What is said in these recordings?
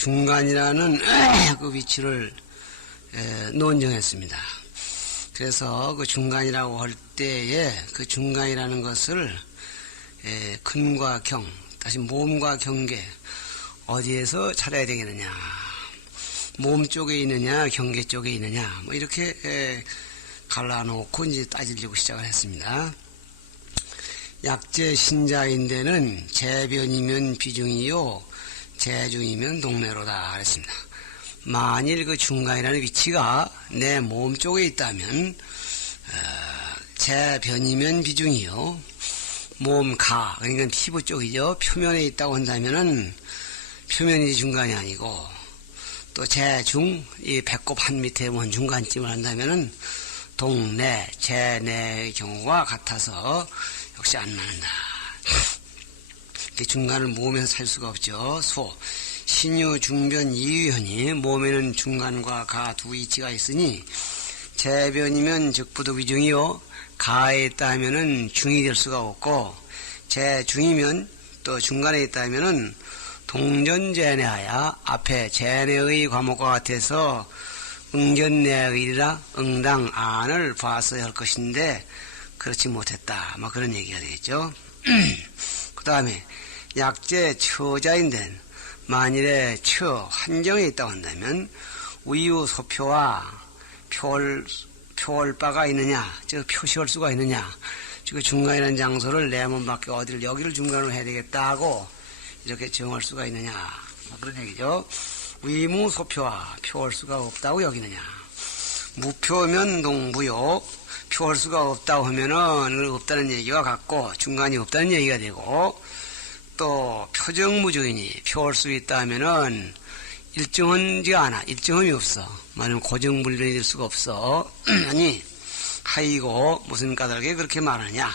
중간이라는 그 위치를 논증했습니다. 그래서 그 중간이라고 할 때에 그 중간이라는 것을 근과 경, 다시 몸과 경계 어디에서 찾아야 되겠느냐, 몸 쪽에 있느냐 경계 쪽에 있느냐, 뭐 이렇게 갈라놓고 이제 따지려고 시작을 했습니다. 약재 신자인데는 재변이면 비중이요 재중이면 동매로다 그랬습니다. 만일 그 중간이라는 위치가 내 몸 쪽에 있다면 재변이면 비중이요 몸 가, 그러니까 피부 쪽이죠, 표면에 있다고 한다면은 표면이 중간이 아니고, 또 재중, 이 배꼽 한 밑에 원 중간쯤을 한다면은 동내, 재내의 경우가 같아서 역시 안 맞는다. 중간을 모으면서 살 수가 없죠. 소, 신유, 중변, 이유현이 몸에는 중간과 가 두 이치가 있으니 재변이면 즉부도 위중이요 가에 있다 하면은 중이 될 수가 없고, 재중이면 또 중간에 있다 하면은 동전재내하야 앞에 재내의 과목과 같아서 응견내의라 응당 안을 봐서 할 것인데 그렇지 못했다, 막 그런 얘기가 되겠죠. 그 다음에 약재 처자인데 만일에 처 한정에 있다고 한다면 위유 소표와 표할바가 있느냐, 즉 표시할 수가 있느냐, 즉 중간이라는 장소를 내 몸 밖에 어디를 여기를 중간으로 해야 되겠다고 이렇게 정할 수가 있느냐, 그런 얘기죠. 위무 소표와 표할 수가 없다고 여기느냐, 무표면 동부요 표할 수가 없다고 하면은 없다는 얘기와 같고 중간이 없다는 얘기가 되고, 또 표정무주이니 표할 수 있다 하면은 일정한지가 않아, 일정함이 없어, 말하면 고정분리이 될 수가 없어. 아니 하이고 무슨 까닭에 그렇게 말하냐,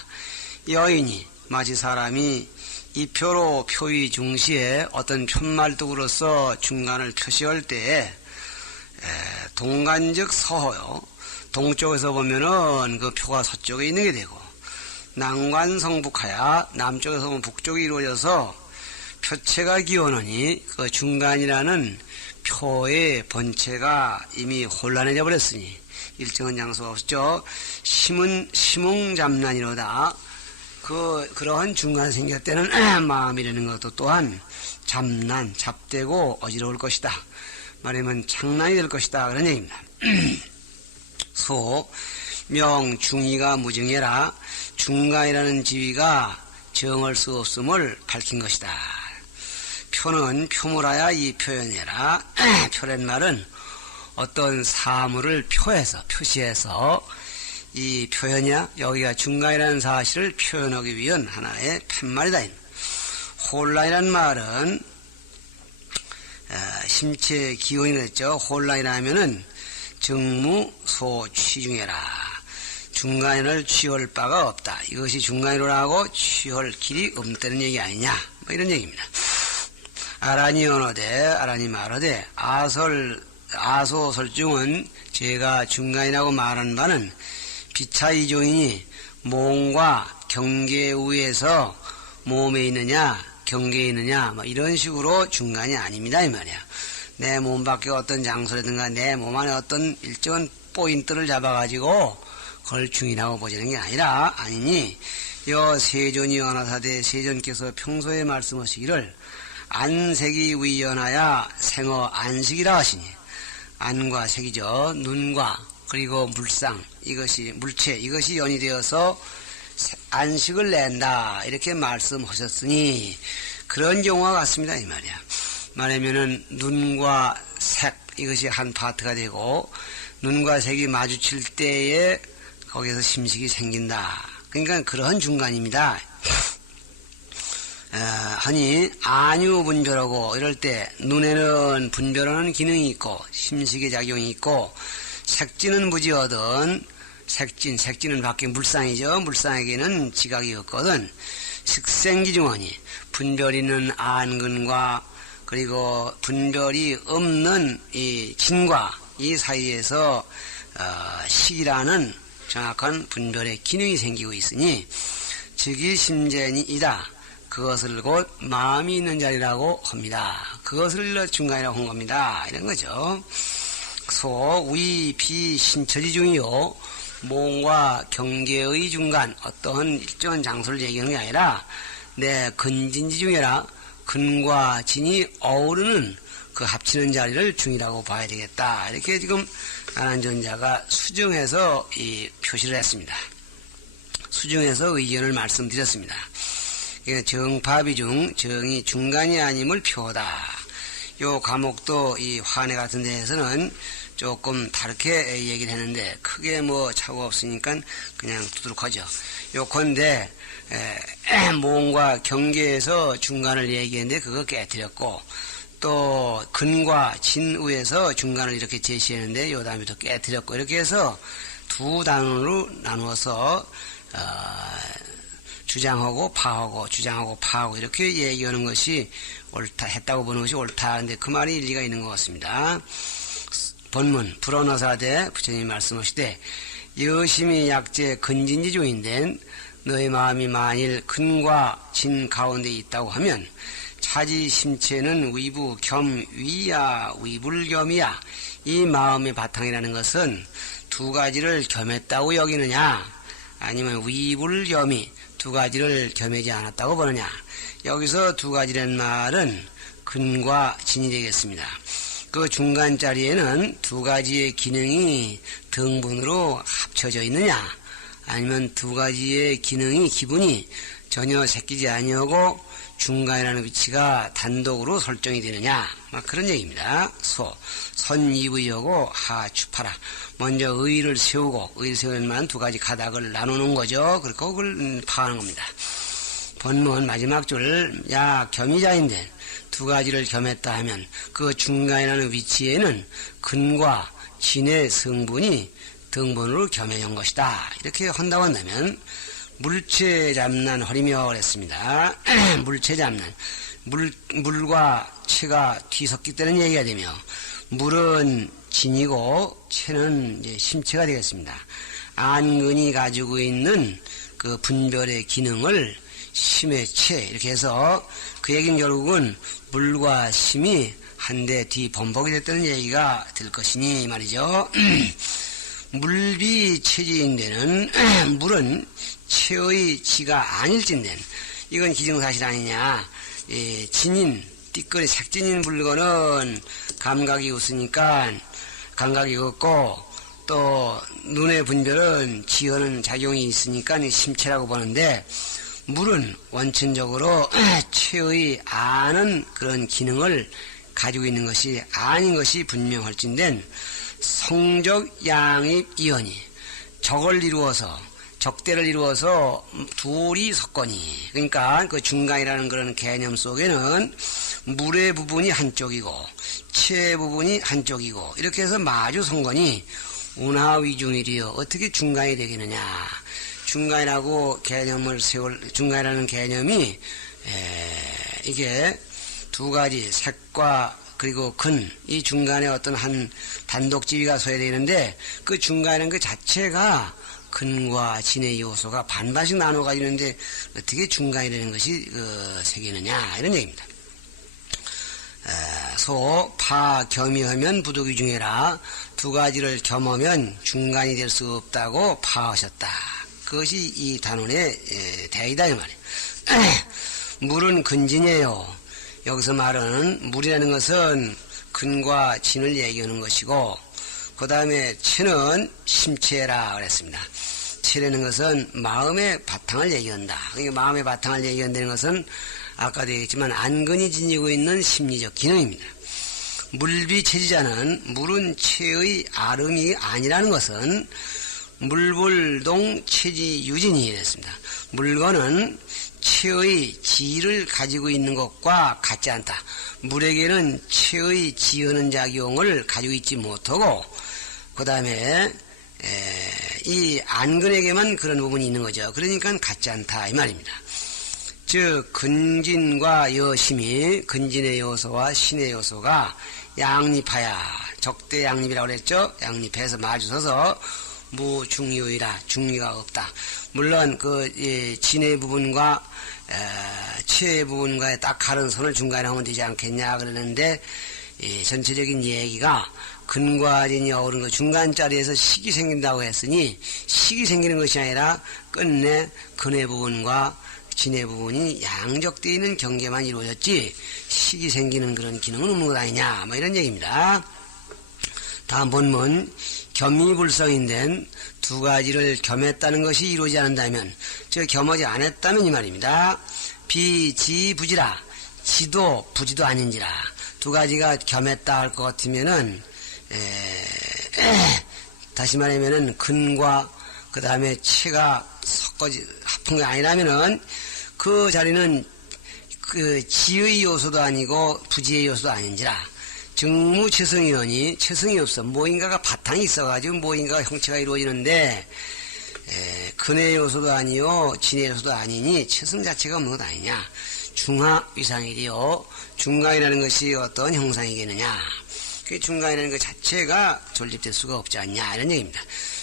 여인이 마치 사람이 이 표로 표의 중시에 어떤 편말독으로서 중간을 표시할 때에 동간즉 서호요, 동쪽에서 보면은 그 표가 서쪽에 있는 게 되고, 난관성북하야 남쪽에서 보면 북쪽이 이루어져서 표체가 기원하니 그 중간이라는 표의 번체가 이미 혼란해져 버렸으니 일정한 장소가 없죠. 심웅잡난이로다. 그러한 중간 생겼 때는 마음이라는 것도 또한 잡난, 잡되고 어지러울 것이다, 말하면 장난이 될 것이다, 그런 얘기입니다. 소, 명, 중의가 무정해라. 중간이라는 지위가 정할 수 없음을 밝힌 것이다. 표는 표물하야 이 표현해라. 표란 말은 어떤 사물을 표시해서 이 표현이야, 여기가 중간이라는 사실을 표현하기 위한 하나의 팻말이다. 혼란이라는 말은 심체 기원이 됐죠. 혼란이라 하면은 정무 소 취중해라. 중간을 취할 바가 없다. 이것이 중간이라고 취할 길이 없다는 얘기 아니냐, 뭐 이런 얘기입니다. 아라니 언어대, 아라니 말하되 아소설중은 제가 중간이라고 말한 바는 비차이종이니 몸과 경계 위에서 몸에 있느냐 경계에 있느냐 뭐 이런 식으로 중간이 아닙니다, 이 말이야. 내 몸 밖에 어떤 장소라든가 내 몸 안에 어떤 일정한 포인트를 잡아가지고 그걸 중이라고 보지는 게 아니니, 여 세존이 언하사대 세존께서 평소에 말씀하시기를 안색이 위연하야 생어 안식이라 하시니, 안과 색이죠, 눈과 그리고 물상, 이것이 물체, 이것이 연이 되어서 안식을 낸다, 이렇게 말씀하셨으니 그런 경우가 같습니다, 이 말이야. 말하면은 눈과 색, 이것이 한 파트가 되고 눈과 색이 마주칠 때에 거기에서 심식이 생긴다. 그러니까 그런 중간입니다. 하니 안유 분별하고 이럴 때 눈에는 분별하는 기능이 있고 심식의 작용이 있고, 색진은 무지하든 색진은 밖에 물상이죠. 물상에게는 지각이 없거든. 식생기중하니 분별 있는 안근과 그리고 분별이 없는 이 진과 이 사이에서 식이라는 정확한 분별의 기능이 생기고 있으니 즉이 심전이이다. 그것을 곧 마음이 있는 자리라고 합니다. 그것을 중간이라고 한 겁니다. 이런 거죠. 소, 위, 비, 신처지 중이요. 몽과 경계의 중간, 어떠한 일정한 장소를 얘기하는 게 아니라, 내 근진지 중에라 근과 진이 어우르는 그 합치는 자리를 중이라고 봐야 되겠다. 이렇게 지금 안한존자가 수정해서 이 표시를 했습니다. 수정해서 의견을 말씀드렸습니다. 정파비 중, 정이 중간이 아님을 표하다. 요 과목도 이 환해 같은 데에서는 조금 다르게 얘기를 했는데, 크게 뭐 차고 없으니까 그냥 두드러 하죠. 요건데, 모음과 경계에서 중간을 얘기했는데, 그거 깨뜨렸고, 또, 근과 진우에서 중간을 이렇게 제시했는데, 요 다음에 또 깨뜨렸고, 이렇게 해서 두 단원으로 나누어서, 주장하고 파하고 주장하고 파하고 이렇게 얘기하는 것이 옳다 했다고 보는 것이 옳다. 근데 그 말이 일리가 있는 것 같습니다. 본문 불언어사대 부처님이 말씀하시되 여심이 약재 근진지중인데 너의 마음이 만일 근과 진 가운데 있다고 하면 차지 심체는 위부 겸 위야 위불겸이야. 이 마음의 바탕이라는 것은 두 가지를 겸했다고 여기느냐 아니면 위불겸이 두 가지를 겸하지 않았다고 보느냐. 여기서 두 가지라는 말은 근과 진이 되겠습니다. 그 중간 자리에는 두 가지의 기능이 등분으로 합쳐져 있느냐 아니면 두 가지의 기능이 기분이 전혀 섞이지 아니하고 중간이라는 위치가 단독으로 설정이 되느냐 막 그런 얘기입니다. 선이의하고 하추파라. 먼저 의를 세우고 의를 세우는 만 두 가지 가닥을 나누는 거죠. 그리고 그걸 파하는 겁니다. 본문 마지막 줄 야 겸이자인데 두 가지를 겸했다 하면 그 중간이라는 위치에는 근과 진의 성분이 등분으로 겸해온 것이다. 이렇게 한다고 한다면 물체 잡난 허리며 그랬습니다. 물체 잡난 물과 체가 뒤섞기 때는 얘기가 되며 물은 진이고 체는 이제 심체가 되겠습니다. 안근이 가지고 있는 그 분별의 기능을 심의 체 이렇게 해서 그 얘기는 결국은 물과 심이 한데 뒤 번복이 됐다는 얘기가 될 것이니 이 말이죠. 물비 체지인데는 물은 체의 지가 아닐진된 이건 기정사실 아니냐. 진인 띠끌이 색진인 물건은 감각이 없으니까 감각이 없고 또 눈의 분별은 지어는 작용이 있으니까 심체라고 보는데 물은 원천적으로 체의 아는 그런 기능을 가지고 있는 것이 아닌 것이 분명할진된 성적 양입 이언이 적을 이루어서 적대를 이루어서 둘이 섞거니 그러니까 그 중간이라는 그런 개념 속에는 물의 부분이 한쪽이고 체의 부분이 한쪽이고 이렇게 해서 마주 선거니 운하위중일이여 어떻게 중간이 되겠느냐. 중간이라고 개념을 중간이라는 개념이 이게 두 가지 색과 그리고 근 이 중간에 어떤 한 단독 지위가 서야 되는데 그 중간이라는 그 자체가 근과 진의 요소가 반반씩 나눠 가지는데 어떻게 중간이 되는 것이 생기느냐 이런 얘기입니다. 파 겸이하면 부득이 중에라 두 가지를 겸하면 중간이 될 수 없다고 파하셨다. 그것이 이 단원의 대의다 이 말이에요. 물은 근진이에요. 여기서 말은 물이라는 것은 근과 진을 얘기하는 것이고 그 다음에 체는 심체라 그랬습니다. 체라는 것은 마음의 바탕을 얘기한다. 그러니까 마음의 바탕을 얘기한다는 것은 아까도 얘기했지만 안근이 지니고 있는 심리적 기능입니다. 물비체지자는 물은 체의 아름이 아니라는 것은 물불동 체지 유진이 됐습니다. 물건은 체의 지를 가지고 있는 것과 같지 않다. 물에게는 체의 지어는 작용을 가지고 있지 못하고 그 다음에 이 안근에게만 그런 부분이 있는 거죠. 그러니까 같지 않다 이 말입니다. 즉 근진과 여심이 근진의 요소와 신의 요소가 양립하야 적대 양립이라고 그랬죠. 양립해서 마주서서 무중유이라 중리가 없다. 물론 그 진의 부분과 최 부분과의 딱 가른 선을 중간에 하면 되지 않겠냐 그러는데 전체적인 얘기가 근과 진이 어우른 거 중간자리에서 식이 생긴다고 했으니 식이 생기는 것이 아니라 끝내 근의 부분과 진의 부분이 양적되어 있는 경계만 이루어졌지 식이 생기는 그런 기능은 없는 것 아니냐 뭐 이런 얘기입니다. 다음 본문 겸이불성인된 두 가지를 겸했다는 것이 이루어지지 않는다면 저 겸하지 않았다면 이 말입니다. 비지부지라 지도 부지도 아닌지라 두 가지가 겸했다 할 것 같으면은 다시 말하면은 근과 그 다음에 체가 섞어지 합한 게 아니라면은 그 자리는 그 지의 요소도 아니고 부지의 요소도 아닌지라 정무체성이오니 체성이 없어 뭐인가가 바탕이 있어가지고 뭐인가가 형체가 이루어지는데 근의 요소도 아니요 진의 요소도 아니니 체성 자체가 없는 것 아니냐. 중하위상이리요 중간이라는 것이 어떤 형상이겠느냐. 그 중간이라는 것 자체가 존립될 수가 없지 않냐 이런 얘기입니다.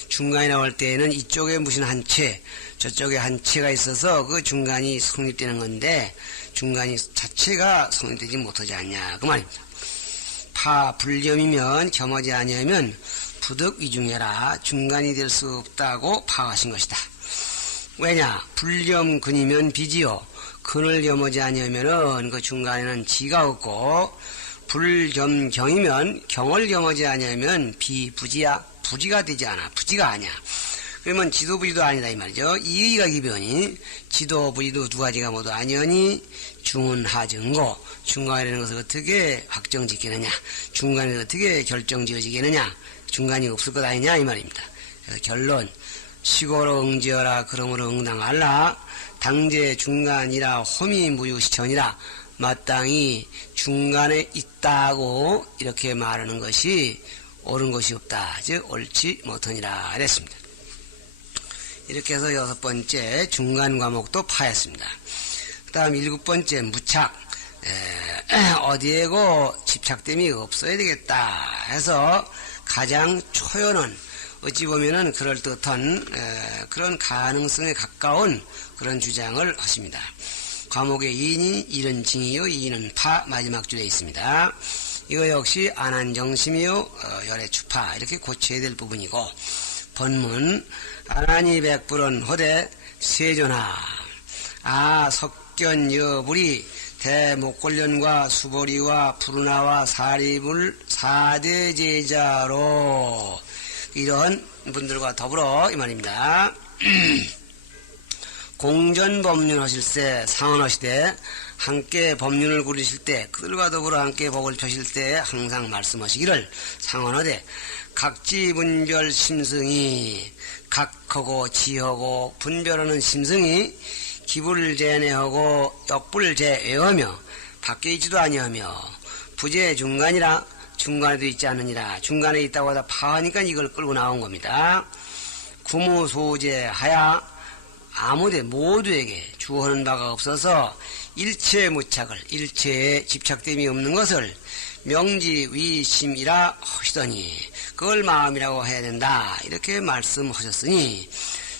중간이라고 할 때에는 이쪽에 무슨 한 채 저쪽에 한 채가 있어서 그 중간이 성립되는 건데 중간이 자체가 성립되지 못하지 않냐 그 말입니다. 파 불겸이면 겸하지 아니하면 부득위중해라 중간이 될 수 없다고 파하신 것이다. 왜냐 불겸 근이면 비지요 근을 겸하지 아니하면은 그 중간에는 지가 없고 불겸 경이면 경을 겸하지 아니하면 비부지야 부지가 되지 않아 부지가 아니야. 그러면 지도 부지도 아니다 이 말이죠. 이의가 기변이 지도 부지도 두 가지가 모두 아니하니 중은 하증고 중간이라는 것을 어떻게 확정짓겠느냐 중간에 어떻게 결정지어지겠느냐 중간이 없을 것 아니냐 이 말입니다. 결론 시고로 응지어라 그러므로 응당할라 당제 중간이라 홈이 무유시천이라 마땅히 중간에 있다고 이렇게 말하는 것이 옳은 것이 없다 즉 옳지 못하니라 이랬습니다. 이렇게 해서 6번째 중간 과목도 파했습니다. 그 다음 7번째 무착 어디에고 집착됨이 없어야 되겠다 해서 가장 초연한 어찌 보면은 그럴듯한 그런 가능성에 가까운 그런 주장을 하십니다. 과목의 2인이 이른 징이요 2인은 파 마지막 줄에 있습니다. 이거 역시 안한정심이요 열애 추파 이렇게 고쳐야 될 부분이고 본문 안하니 백불은 호대 세존하 석견 여불이 대목골련과 수보리와 푸르나와 사리불 사대제자로 이런 분들과 더불어 이 말입니다. 공전법륜 하실세 상언하시되 함께 법륜을 구르실 때 그들과 더불어 함께 법을 펴실 때 항상 말씀하시기를 상언하되 각지분별 심성이 각하고 지하고 분별하는 심성이 기불을 제내하고 역불을 제외하며 밖에 있지도 아니하며 부재 중간이라 중간에도 있지 않느니라 중간에 있다고 하다 파하니까 이걸 끌고 나온 겁니다. 구무소재하야 아무데 모두에게 주하는 바가 없어서 일체의 무착을 일체에 집착됨이 없는 것을 명지위심이라 하시더니 그걸 마음이라고 해야 된다 이렇게 말씀하셨으니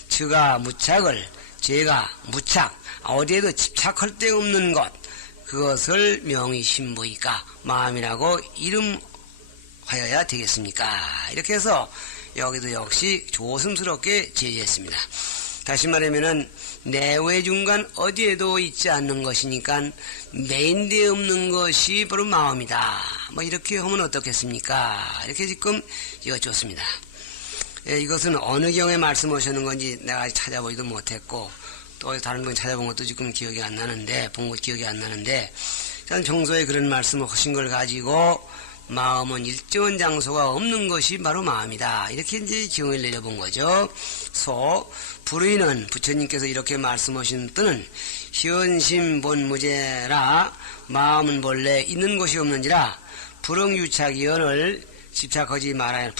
저가 무착을 제가 무착 어디에도 집착할 데 없는 것 그것을 명의심부이까 마음이라고 이름하여야 되겠습니까? 이렇게 해서 여기도 역시 조심스럽게 제시했습니다. 다시 말하면은 내외 중간 어디에도 있지 않는 것이니까 메인데 없는 것이 바로 마음이다. 뭐 이렇게 하면 어떻겠습니까? 이렇게 지금 여쭙습니다. 이것은 어느 경에 말씀하시는 건지 내가 찾아보지도 못했고 또 다른 분 찾아본 것도 지금 기억이 안 나는데 본 것 기억이 안 나는데 저는 평소에 그런 말씀을 하신 걸 가지고 마음은 일정한 장소가 없는 것이 바로 마음이다. 이렇게 이제 경을 내려본 거죠. 불의는 부처님께서 이렇게 말씀하신 뜻은 현심본무제라 마음은 본래 있는 것이 없는지라 불응유착이언을 집착하지 말아야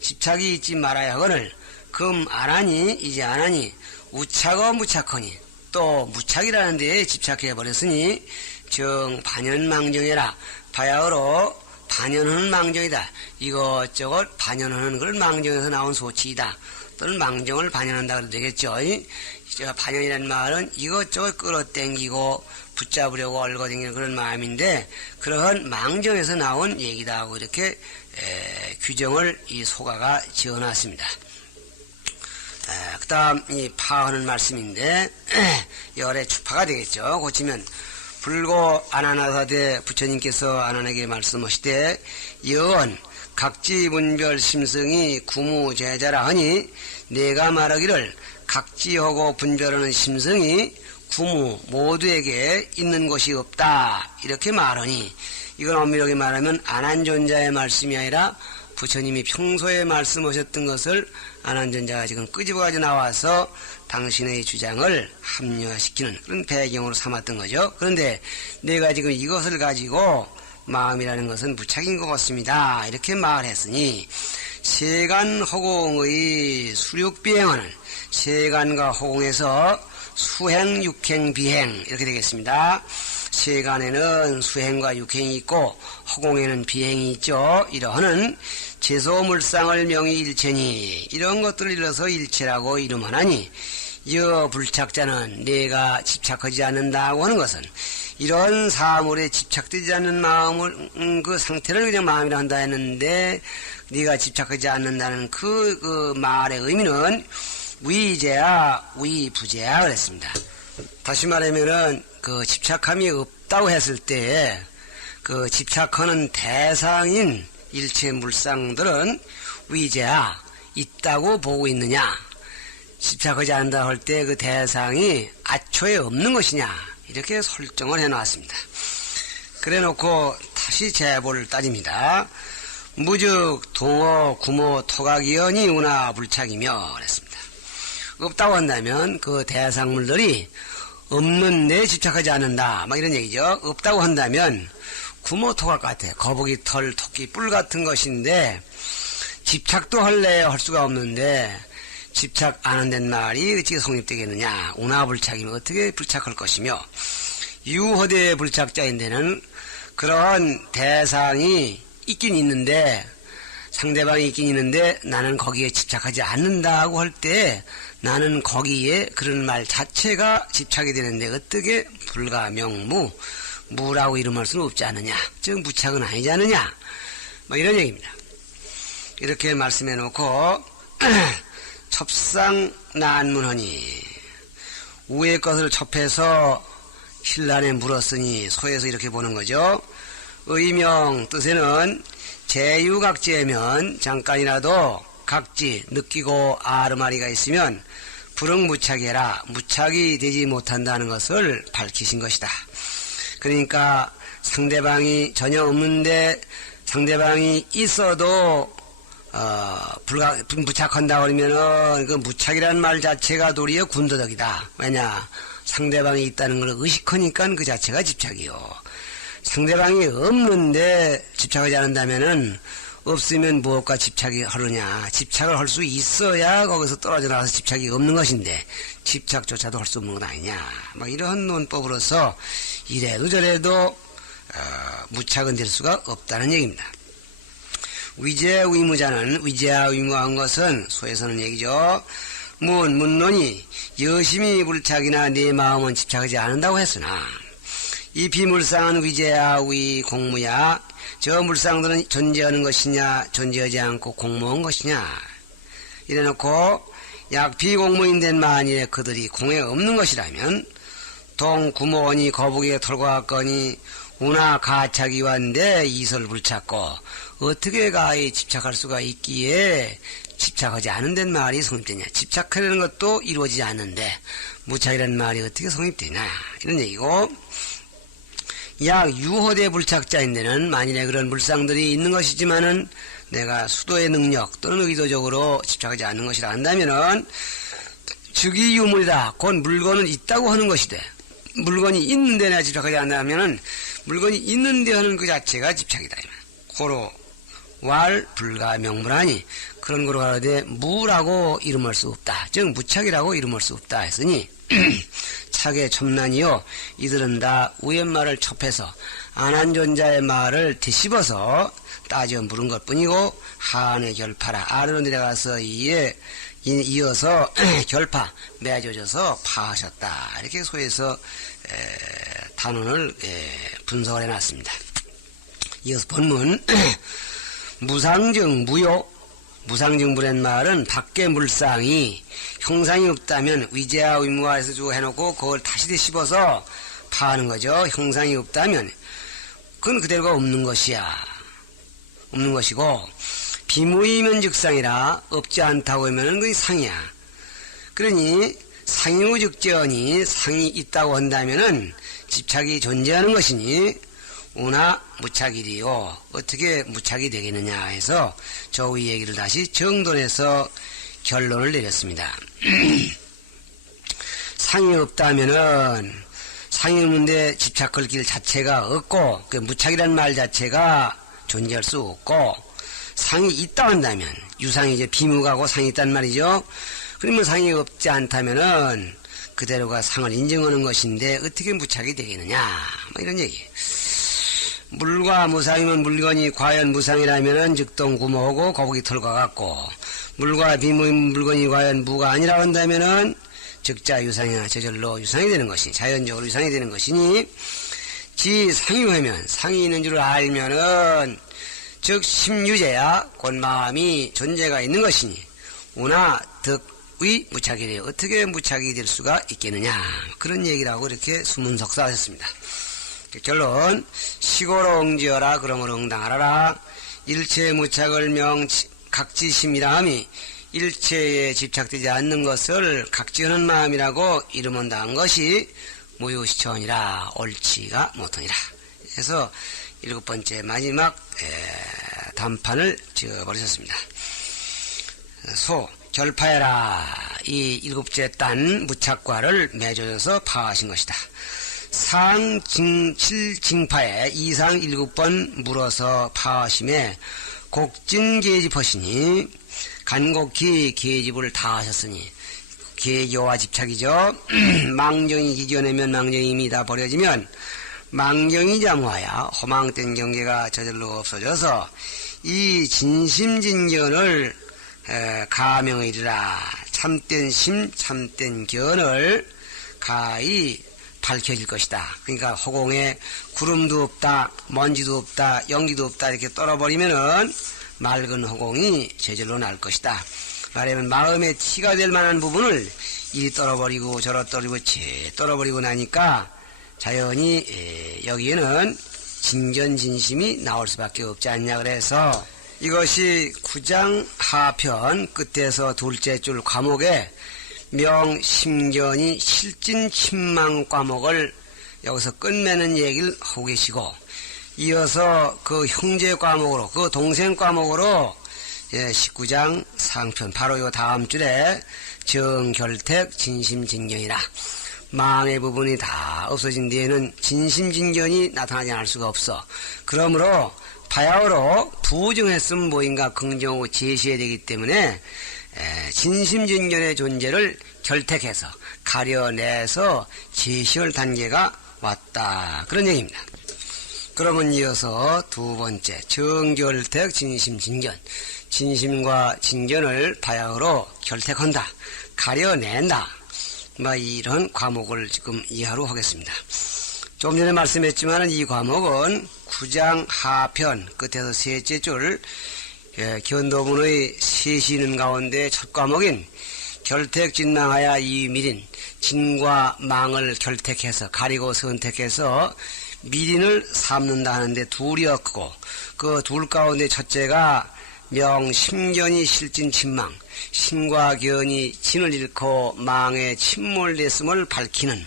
집착이 있지 말아야 하거늘 금 안하니 이제 안하니 우착어 무착하니 또 무착이라는 데에 집착해 버렸으니 정 반연망정해라 바야흐로 반연하는 망정이다. 이것저것 반연하는 걸 망정에서 나온 소치이다. 또는 망정을 반영한다 그래도 되겠죠. 반영이라는 말은 이것저것 끌어당기고 붙잡으려고 얽어당기는 그런 마음인데 그러한 망정에서 나온 얘기다 하고 이렇게 규정을 이 소가가 지어놨습니다. 그 다음 이 파하는 말씀인데 열의 주파가 되겠죠. 고치면 불고 안하나사대 부처님께서 안한에게 말씀하시되 연 각지분별 심성이 구무제자라 하니 내가 말하기를 각지하고 분별하는 심성이 구무 모두에게 있는 것이 없다 이렇게 말하니 이건 엄밀하게 말하면 안한존자의 말씀이 아니라 부처님이 평소에 말씀하셨던 것을 안한존자가 지금 끄집어가지고 나와서 당신의 주장을 합리화시키는 그런 배경으로 삼았던 거죠. 그런데 내가 지금 이것을 가지고 마음이라는 것은 무착인 것 같습니다 이렇게 말했으니 세간 허공의 수륙비행하는 세간과 허공에서 수행, 육행, 비행 이렇게 되겠습니다. 세간에는 수행과 육행이 있고 허공에는 비행이 있죠. 이러하는 제소물상을 명의 일체니 이런 것들을 일러서 일체라고 이름하나니 여 불착자는 내가 집착하지 않는다고 하는 것은 이런 사물에 집착되지 않는 마음을 그 상태를 그냥 마음이라 한다 했는데 네가 집착하지 않는다는 그 말의 의미는 위제야 위부제야 그랬습니다. 다시 말하면은 그 집착함이 없다고 했을 때 그 집착하는 대상인 일체 물상들은 위제야 있다고 보고 있느냐 집착하지 않는다 할 때 그 대상이 아초에 없는 것이냐 이렇게 설정을 해놨습니다. 그래 놓고 다시 제보를 따집니다. 무즉 동어 구모 토각이언이 운하 불착이며 그랬습니다. 없다고 한다면 그 대상물들이 없는데 집착하지 않는다 막 이런 얘기죠. 없다고 한다면 구모 토각 같아 거북이 털 토끼 뿔 같은 것인데 집착도 할래야 할 수가 없는데 집착 안 한다는 말이 어떻게 성립되겠느냐 운하 불착이면 어떻게 불착할 것이며 유허대 불착자인데는 그런 대상이 있긴 있는데 상대방이 있긴 있는데 나는 거기에 집착하지 않는다고 할 때 나는 거기에 그런 말 자체가 집착이 되는데 어떻게 불가명무 무라고 이름할 수는 없지 않느냐 즉 무착은 아니지 않느냐 뭐 이런 얘기입니다. 이렇게 말씀해 놓고 첩상 난문하니 우의 것을 첩해서 신란에 물었으니 소에서 이렇게 보는 거죠. 의명 뜻에는 제유각지에면 잠깐이라도 각지 느끼고 아르마리가 있으면 불응무착이라 무착이 되지 못한다는 것을 밝히신 것이다. 그러니까 상대방이 전혀 없는데 상대방이 있어도 무착한다 그러면은 그 무착이라는 말 자체가 도리어 군더덕이다. 왜냐 상대방이 있다는 걸 의식하니까 그 자체가 집착이요. 상대방이 없는데 집착하지 않는다면은 없으면 무엇과 집착이 하느냐. 집착을 할 수 있어야 거기서 떨어져 나와서 집착이 없는 것인데 집착조차도 할 수 없는 건 아니냐. 막 이러한 논법으로서 이래도 저래도 무착은 될 수가 없다는 얘기입니다. 위제 위무자는 위제와 위무한 것은 소에서는 얘기죠. 문론이 여심이 불착이나 내 마음은 집착하지 않는다고 했으나 이 비물상은 위제야 위 공무야 저 물상들은 존재하는 것이냐 존재하지 않고 공무한 것이냐 이래놓고 약 비공무인 만일에 그들이 공에 없는 것이라면 동구모원이 거북이에 털고 갔거니 우나 가착이완데 이설 불착고 어떻게 가에 집착할 수가 있기에 집착하지 않은 데 말이 성립되냐. 집착하려는 것도 이루어지지 않는데 무착이라는 말이 어떻게 성립되냐 이런 얘기고 약 유호대 불착자인데는 만일에 그런 물상들이 있는 것이지만은 내가 수도의 능력 또는 의도적으로 집착하지 않는 것이라 한다면은 즉이 유물이다. 곧 물건은 있다고 하는 것이되 물건이 있는데 내가 집착하지 않는다면은 물건이 있는데 하는 그 자체가 집착이다. 고로 왈 불가명무라니 그런 거로 가라되 무라고 이름할 수 없다. 즉 무착이라고 이름할 수 없다 했으니 착의 첨난이요 이들은 다 우연말을 첩해서 안한존자의 말을 뒤집어서 따져 물은 것뿐이고 하안의 결파라 아래로 내려가서 이에 이어서 결파 맺어져서 파하셨다. 이렇게 소에서 단원을 분석을 해놨습니다. 이어서 본문 무상정 무효. 무상정부란 말은 밖에 물상이 형상이 없다면 위제와 의무화해서 주고 해놓고 그걸 다시 씹어서 파하는 거죠. 형상이 없다면 그건 그대로가 없는 것이야. 없는 것이고 비무이면 즉상이라 없지 않다고 하면 그게 상이야. 그러니 상이후 즉전이 상이 있다고 한다면은 집착이 존재하는 것이니 우나 무착이리요. 어떻게 무착이 되겠느냐 해서 저 위 얘기를 다시 정돈해서 결론을 내렸습니다. 상이 없다면은 상이 없는데 집착 걸길 자체가 없고 그 무착이란 말 자체가 존재할 수 없고 상이 있다 한다면 유상이 이제 비무가고 상이 있단 말이죠. 그러면 상이 없지 않다면은 그대로가 상을 인정하는 것인데 어떻게 무착이 되겠느냐 뭐 이런 얘기. 물과 무상이면 물건이 과연 무상이라면은 즉동구모고 거북이 털과 같고 물과 비무인 물건이 과연 무가 아니라 한다면은 즉자 유상이나 저절로 유상이 되는 것이 자연적으로 유상이 되는 것이니 지 상유하면 상이 있는 줄 알면은 즉 심유제야 곧 마음이 존재가 있는 것이니 우나 득의 무착이래요. 어떻게 무착이 될 수가 있겠느냐 그런 얘기라고 이렇게 수문석사하셨습니다. 결론 시고로 응지어라 그러므로 응당하라라. 일체의 무착을 각지심이라 함이 일체에 집착되지 않는 것을 각지하는 마음이라고 이름한다 한 것이 무유시천이라 옳지가 못하니라. 그래서 7번째 마지막 단판을 지어버리셨습니다. 소 결파해라. 이 7째 딴 무착과를 맺어서 파하신 것이다. 상 7징파에 이상 7번 물어서 파하심에 곡진계집하시니 간곡히 계집을 다 하셨으니 계교와 집착이죠. 망정이 기견하면 망정이 이미 다 버려지면 망정이 자무하여 허망된 경계가 저절로 없어져서 이 진심진견을 가명에 이르라. 참된 심 참된 견을 가히 밝혀질 것이다. 그러니까 허공에 구름도 없다, 먼지도 없다, 연기도 없다 이렇게 떨어버리면은 맑은 허공이 저절로 날 것이다. 말하면 마음에 티가 될 만한 부분을 이리 떨어버리고 저러 떨어버리고 떨어버리고 나니까 자연히 여기에는 진견진심이 나올 수밖에 없지 않냐 그래서 이것이 9장 하편 끝에서 둘째 줄 과목에 명심견이 실진침망 과목을 여기서 끝내는 얘기를 하고 계시고 이어서 그 형제 과목으로 그 동생 과목으로 19장 상편 바로 요 다음 줄에 정결택 진심진견이라 망의 부분이 다 없어진 뒤에는 진심진견이 나타나지 않을 수가 없어. 그러므로 바야흐로 부정했으면 뭐인가 긍정하고 제시해야 되기 때문에 진심진견의 존재를 결택해서 가려내서 제시할 단계가 왔다 그런 얘기입니다. 그러면 이어서 두 번째 정결택 진심진견 진심과 진견을 바야흐로 결택한다 가려낸다 뭐 이런 과목을 지금 이하로 하겠습니다. 좀 전에 말씀했지만 이 과목은 9장 하편 끝에서 셋째 줄 견도문의 세시는 가운데 첫 과목인 결택진망하야 이미린 진과 망을 결택해서 가리고 선택해서 미린을 삼는다 하는데 둘이었고 그 둘 가운데 첫째가 명심견이 실진침망 신과 견이 진을 잃고 망에 침몰됐음을 밝히는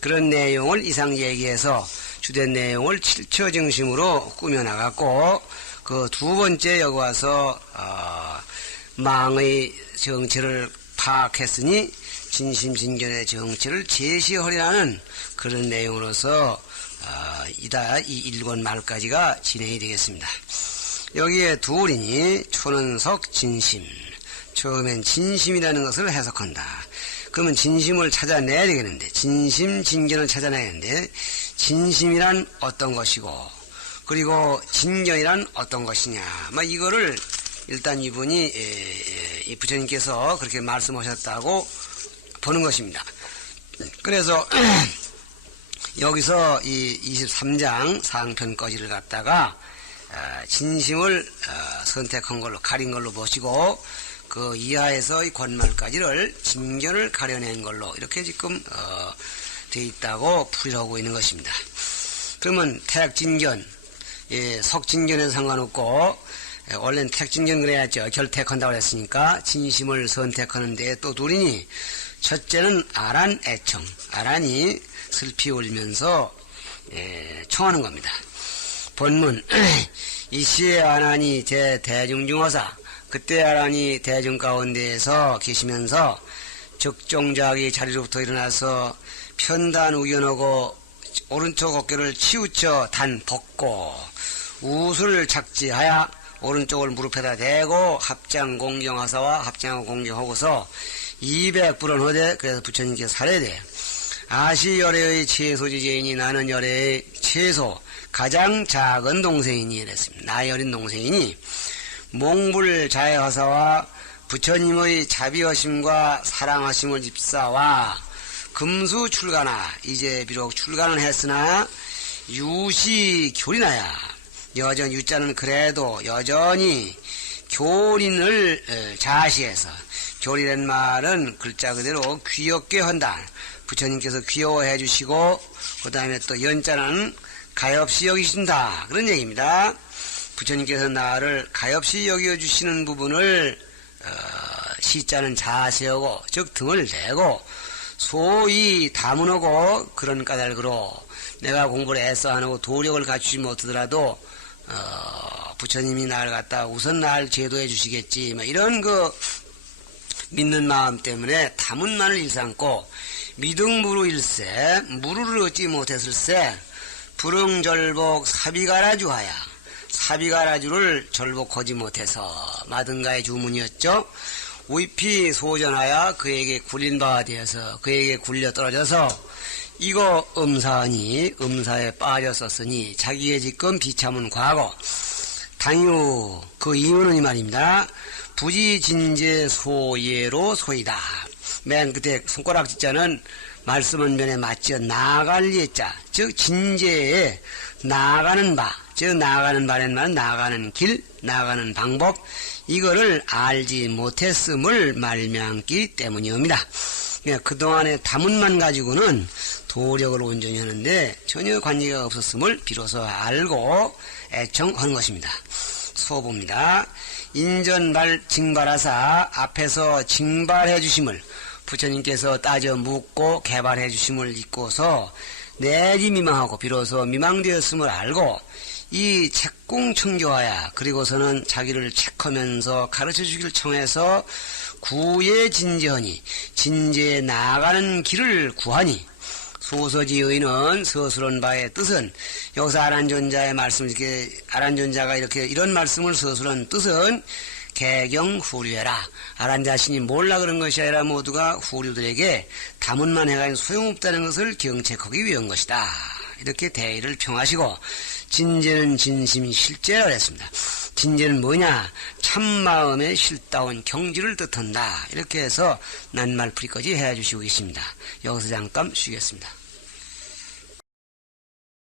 그런 내용을 이상 얘기해서 주된 내용을 7처 정심으로 꾸며나갔고 그 두 번째 여기 와서 망의 정체를 파악했으니 진심진견의 정체를 제시하리라는 그런 내용으로서 이다 이 1권 말까지가 진행이 되겠습니다. 여기에 둘이니 초는석 진심 처음엔 진심이라는 것을 해석한다. 그러면 진심을 찾아내야 되겠는데 진심 진견을 찾아내야 되는데 진심이란 어떤 것이고 그리고 진견이란 어떤 것이냐 이거를 일단 이분이 이 부처님께서 그렇게 말씀하셨다고 보는 것입니다. 그래서 여기서 이 23장 상편거지를 갖다가 진심을 선택한 걸로 가린 걸로 보시고 그 이하에서 이 권말까지를 진견을 가려낸 걸로 이렇게 지금 돼 있다고 풀이하고 있는 것입니다. 그러면 택진견, 석진견에도 상관없고 원래는 택진견 그래야죠. 결택한다고 했으니까 진심을 선택하는데 또 둘이니 첫째는 아란 애청, 아란이 슬피 울면서 청하는 겁니다. 본문 이시에 아란이 대중중어사, 그때 아란이 대중 가운데에서 계시면서 적종자기 자리로부터 일어나서 편단 우연하고 오른쪽 어깨를 치우쳐 단 벗고 우술 착지하여 오른쪽을 무릎에다 대고 합장 공경하사와 합장하고 공경하고서 200불은 허되 그래서 부처님께서 사례돼 아시 열애의 최소지제이니 나는 열애의 최소 가장 작은 동생이니 이랬습니다. 나이 어린 동생이니 몽불 자해하사와 부처님의 자비하심과 사랑하심을 입사와 금수 출가나 이제 비록 출가는 했으나 유시 교리나야 여전 유자는 그래도 여전히 교린을 자시해서 교리란 말은 글자 그대로 귀엽게 한다. 부처님께서 귀여워해 주시고 그 다음에 또 연자는 가엾이 여기신다. 그런 얘기입니다. 부처님께서 나를 가엾이 여겨주시는 부분을 시자는 자세하고 즉 등을 대고 소위 다문하고 그런 까닭으로 내가 공부를 애써 안 하고 도력을 갖추지 못하더라도 부처님이 나를 갖다 우선 날 제도해 주시겠지 이런 그 믿는 마음 때문에 다문만을 일삼고 미등무루 일세 무루를 얻지 못했을세 불응절복 사비가라주하야 사비가라주를 절복하지 못해서 마든가의 주문이었죠. 위피 소전하여 그에게 굴린 바가 되어서 그에게 굴려 떨어져서 이거 음사하니 음사에 빠졌었으니 자기의 지금 비참은 과거 당유 그 이유는 이 말입니다. 부지진제 소예로 소이다. 맨 끝에 손가락 짓자는 말씀은 면에 맞지어 나아갈 예자 즉 진제에 나아가는 바 즉 나아가는 바란 말은 나아가는 길 나아가는 방법 이거를 알지 못했음을 말미암기 때문이옵니다. 그동안의 다문만 가지고는 도력을 온전히 하는데 전혀 관계가 없었음을 비로소 알고 애청하는 것입니다. 소보입니다. 인전발 징발하사 앞에서 징발해 주심을 부처님께서 따져 묻고 개발해 주심을 잊고서 내지 미망하고 비로소 미망되었음을 알고 이 책공청교하야 그리고서는 자기를 책하면서 가르쳐주기를 청해서 구에 진제하니 진제에 나아가는 길을 구하니 소서지의는 서술한 바의 뜻은 여기서 아란존자의 말씀을 이렇게 아란존자가 이렇게 이런 말씀을 서술한 뜻은 개경 후류해라. 아란 자신이 몰라 그런 것이 아니라 모두가 후류들에게 다문만 해가 소용없다는 것을 경책하기 위한 것이다. 이렇게 대의를 평하시고 진제는 진심이 실제라고 했습니다. 진제는 뭐냐? 참마음의 실다운 경지를 뜻한다. 이렇게 해서 낱말풀이까지 해주시고 계십니다. 여기서 잠깐 쉬겠습니다.